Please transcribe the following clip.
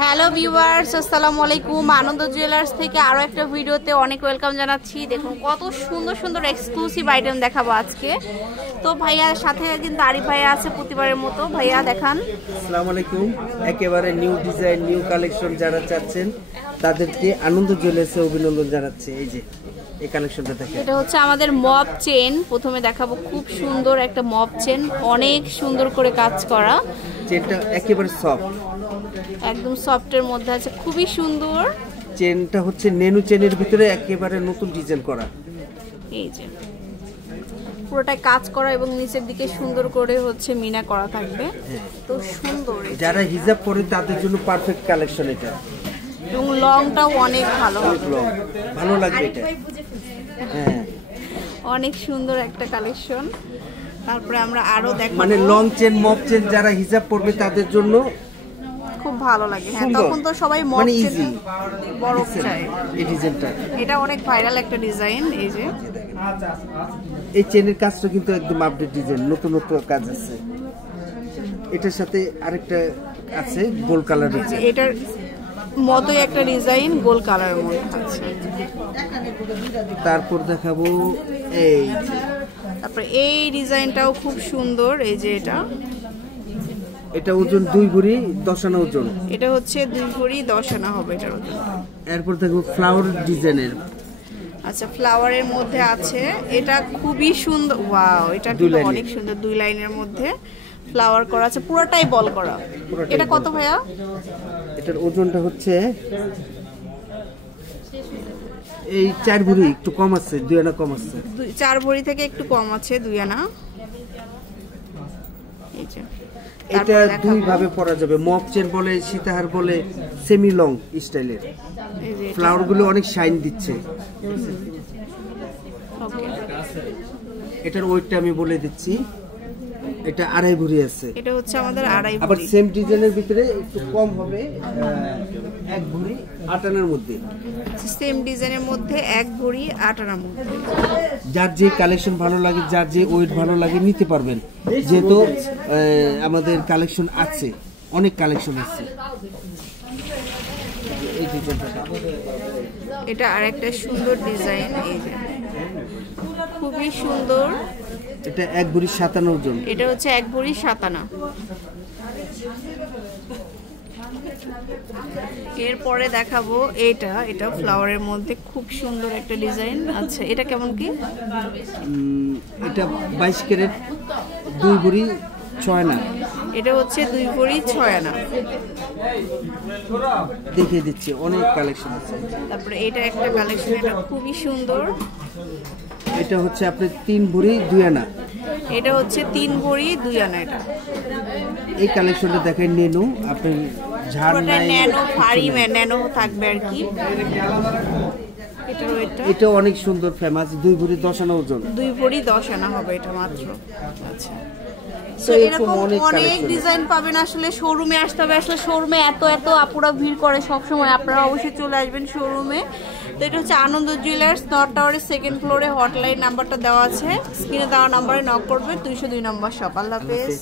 Hello viewers, আসসালামু আলাইকুম। আনন্দ jewellers থেকে আরও একটা ভিডিওতে অনেক ওয়েলকাম জানাচ্ছি। দেখুন কত সুন্দর সুন্দর এক্সক্লুসিভ আইটেম দেখাবো আজকে। তো ভাইয়ার সাথে কিন্তু আরিফ ভাইয়া আছে প্রতিবারের মতো। ভাইয়া দেখান। আসসালামু আলাইকুম। একেবারে নিউ ডিজাইন, নিউ কালেকশন যারা চাচ্ছেন তাদেরকে আনন্দ জুয়েলার্সে অভিনন্দন জানাচ্ছি। এই যে এই কালেকশনটা দেখেন, এটা হচ্ছে আমাদের মব চেন। প্রথমে দেখাবো খুব সুন্দর একটা মব চেন, অনেক সুন্দর করে কাজ করা। চেনটা একেবারে সফট, একদম সফটের মধ্যে আছে, খুবই সুন্দর। চেনটা হচ্ছে নেনু চেনের ভিতরে একেবারে নতুন ডিজাইন করা। এই যে পুরোটাই কাজ করা এবং নিচের দিকে সুন্দর করে হচ্ছে মিনা করা থাকবে। তো সুন্দর, যারা হিজাব পরে তাদের জন্য পারফেক্ট কালেকশন এটা। এবং লংটাও অনেক ভালো, ভালো লাগবে এটা। হ্যাঁ, অনেক সুন্দর একটা কালেকশন। তারপরে আমরা আরো দেখাবো, মানে লং চেন, মব চেন যারা হিজাব পরবে তাদের জন্য খুব ভালো লাগে। হ্যাঁ, তখন তো সবাই মব মানে চেন ইজি বড় চায়। এই ডিজাইনটা, এটা অনেক ভাইরাল একটা ডিজাইন। এই যে এই চেনের কাজটা কিন্তু একদম আপডেট ডিজাইন, নতুন নতুন কাজ আছে। এটার সাথে আরেকটা আছে গোল কালারের, এটার মতোই একটা ডিজাইন গোল কালারের মধ্যে আছে। তারপর দেখাবো এই, তারপরে এই ডিজাইনটাও খুব সুন্দর। এই যে এটা ওজন 2 ভরি 10 আনা ওজন। এটা হচ্ছে 2 ভরি 10 আনা হবে এটার ওজন। এরপর দেখো ফ্লাওয়ার ডিজাইনের, আচ্ছা ফ্লাওয়ারের মধ্যে আছে। এটা খুবই সুন্দর, ওয়াও, এটা কিন্তু অনেক সুন্দর। 2 লাইনের মধ্যে ফ্লাওয়ার করা আছে, পুরোটাই বল করা। এটা কত ভাইয়া? এটার ওজনটা হচ্ছে এই 4 ভরি, একটু কম আছে, 2 আনা কম আছে। 4 ভরি থেকে একটু কম আছে, 2 আনা। এই যে এটা দুই ভাবে পরা যাবে, মব চেন বলে, সীতাহার বলে, সেমি লং স্টাইলের। ফ্লাওয়ার গুলো অনেক শাইন দিচ্ছে। এটার ওয়েটটা আমি বলে দিচ্ছি, এটা 2.5 ভরি আছে। এটা হচ্ছে আমাদের 2.5 ভরি। আবার সেম ডিজাইনের ভিতরে একটু কম হবে, 1 ভরি 8 আনার মধ্যে। সেম ডিজাইনের মধ্যে 1 ভরি 8 আনার মধ্যে। যার যে কালেকশন ভালো লাগে, যার যে ওয়েট ভালো লাগে নিতে পারবেন, যেহেতু আমাদের কালেকশন আছে, অনেক কালেকশন আছে। এই ডিজাইনটা, এটা আরেকটা সুন্দর ডিজাইন। এই যে খুবই সুন্দর। এটা 1 ভরি 7 আনা ওজন। এটা হচ্ছে 1 ভরি 7 আনা। এরপরে দেখাবো এটা ফ্লাওয়ারের মধ্যে খুব সুন্দর একটা ডিজাইন। আচ্ছা এটা কেমন কি? এটা 22 ক্যারেট 2 ভরি 6 আনা। এটা হচ্ছে 2 ভরি 6 আনা। দেখিয়ে দিচ্ছি, অনেক কালেকশন আছে। তারপরে এটা একটা কালেকশন, এটা খুবই সুন্দর। এটা হচ্ছে আপনি 3 ভরি 2 আনা। এটা হচ্ছে 3 ভরি 2 আনা। এটা এই কালেকশনটা দেখেন, নেনু, আপনি ঝাড় নাই, ন্যানো ভারী ন্যানো থাকবে আর কি। এটা অনেক সুন্দর, ফেমাস, 2 ভরি 10 আনা ওজন। 2 ভরি 10 আনা হবে এটা মাত্র। আচ্ছা, তো এরকম অনেক ডিজাইন পাবেন। আসলে শোরুমে আসতে হবে। আসলে শোরুমে এত আপুরা ভিড় করে সব সময়, আপনারা অবশ্যই চলে আসবেন শোরুমে। তো এটা হচ্ছে আনন্দ জুয়েলার্স, নর্থ টাওয়ারের 2nd ফ্লোরে। হটলাইন নাম্বারটা দেওয়া আছে, স্ক্রিনে দেওয়া নাম্বারে নক করবে। 202 নম্বর শপ। আল্লাহ হাফেজ।